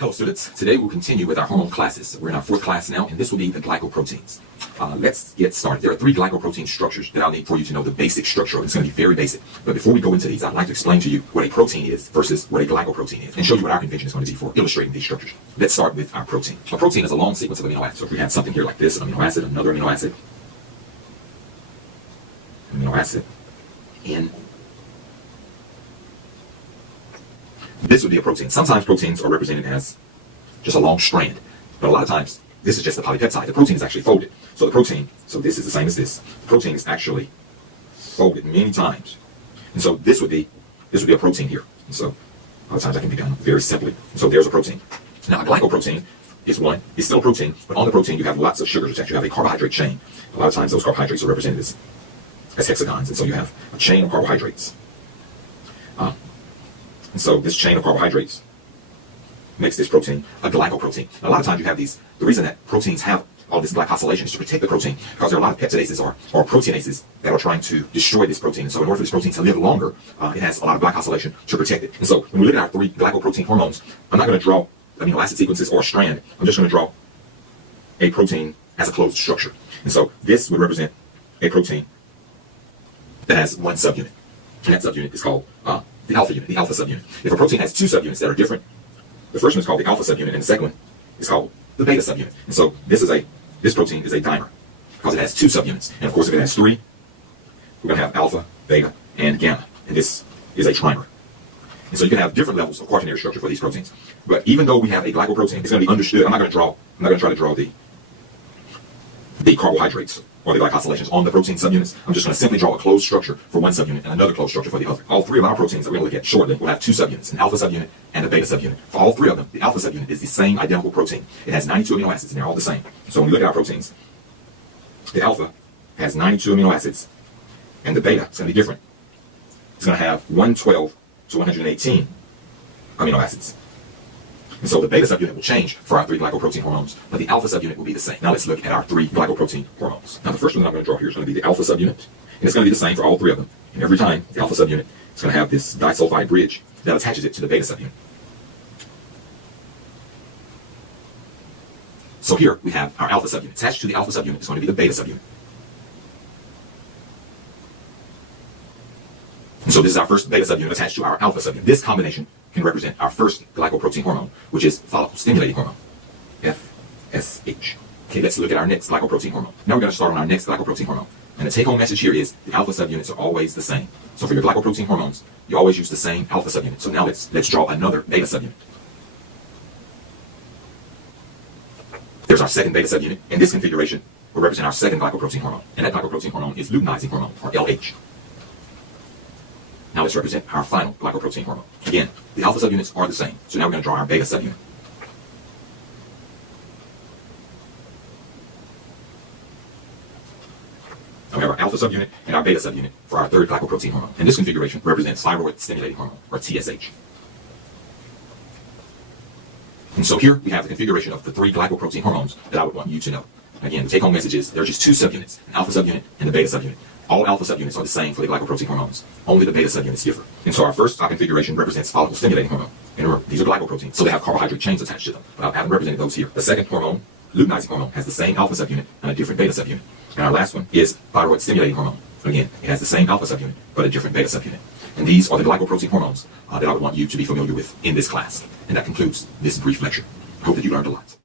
Hello students, today we'll continue with our hormone classes. We're in our fourth class now, and this will be the glycoproteins. Let's get started. There are three glycoprotein structures that I'll need for you to know the basic structure of. It's going to be very basic. But before we go into these, I'd like to explain to you what a protein is versus what a glycoprotein is, and show you what our convention is going to be for illustrating these structures. Let's start with our protein. A protein is a long sequence of amino acids. So if we have something here like this, an amino acid, another amino acid, N. This would be a protein. Sometimes proteins are represented as just a long strand, but a lot of times this is just a polypeptide. The protein is actually folded. So the protein, so this is the same as this. The protein is actually folded many times. And so this would be a protein here. And so a lot of times that can be done very simply. And so there's a protein. Now a glycoprotein is still a protein, but on the protein you have lots of sugars attached. You have a carbohydrate chain. A lot of times those carbohydrates are represented as hexagons, and so you have a chain of carbohydrates. And so this chain of carbohydrates makes this protein a glycoprotein. Now, a lot of times you have these, the reason that proteins have all this glycosylation is to protect the protein, because there are a lot of peptidases or proteinases that are trying to destroy this protein. And so in order for this protein to live longer, it has a lot of glycosylation to protect it. And so when we look at our three glycoprotein hormones, I'm not going to draw amino acid sequences or a strand. I'm just going to draw a protein as a closed structure. And so this would represent a protein that has one subunit. And that subunit is called the alpha unit, the alpha subunit. If a protein has two subunits that are different, the first one is called the alpha subunit, and the second one is called the beta subunit. And so this protein is a dimer because it has two subunits. And of course, if it has three, we're going to have alpha, beta, and gamma. And this is a trimer. And so you can have different levels of quaternary structure for these proteins. But even though we have a glycoprotein, it's going to be understood. I'm not going to try to draw the carbohydrates or the glycosylations on the protein subunits. I'm just going to simply draw a closed structure for one subunit and another closed structure for the other. All three of our proteins that we're going to look at shortly will have two subunits, an alpha subunit and a beta subunit. For all three of them, the alpha subunit is the same identical protein. It has 92 amino acids, and they're all the same. So when we look at our proteins, the alpha has 92 amino acids, and the beta is going to be different. It's going to have 112 to 118 amino acids. And so the beta subunit will change for our three glycoprotein hormones, but the alpha subunit will be the same. Now let's look at our three glycoprotein hormones. Now the first one that I'm going to draw here is going to be the alpha subunit, and it's going to be the same for all three of them. And every time the alpha subunit is going to have this disulfide bridge that attaches it to the beta subunit. So here we have our alpha subunit. Attached to the alpha subunit is going to be the beta subunit. And so this is our first beta subunit attached to our alpha subunit. This combination can represent our first glycoprotein hormone, which is follicle-stimulating hormone, FSH. Okay, let's look at our next glycoprotein hormone. Now we're going to start on our next glycoprotein hormone. And the take-home message here is the alpha subunits are always the same. So for your glycoprotein hormones, you always use the same alpha subunit. So now let's draw another beta subunit. There's our second beta subunit, and this configuration will represent our second glycoprotein hormone. And that glycoprotein hormone is luteinizing hormone, or LH. Now let's represent our final glycoprotein hormone. Again, the alpha subunits are the same. So now we're going to draw our beta subunit. Now we have our alpha subunit and our beta subunit for our third glycoprotein hormone. And this configuration represents thyroid-stimulating hormone, or TSH. And so here we have the configuration of the three glycoprotein hormones that I would want you to know. Again, the take-home message is there are just two subunits, an alpha subunit and a beta subunit. All alpha subunits are the same for the glycoprotein hormones. Only the beta subunits differ. And so our first configuration represents follicle-stimulating hormone. And remember, these are glycoproteins, so they have carbohydrate chains attached to them. But I haven't represented those here. The second hormone, luteinizing hormone, has the same alpha subunit and a different beta subunit. And our last one is thyroid-stimulating hormone. Again, it has the same alpha subunit, but a different beta subunit. And these are the glycoprotein hormones that I would want you to be familiar with in this class. And that concludes this brief lecture. I hope that you learned a lot.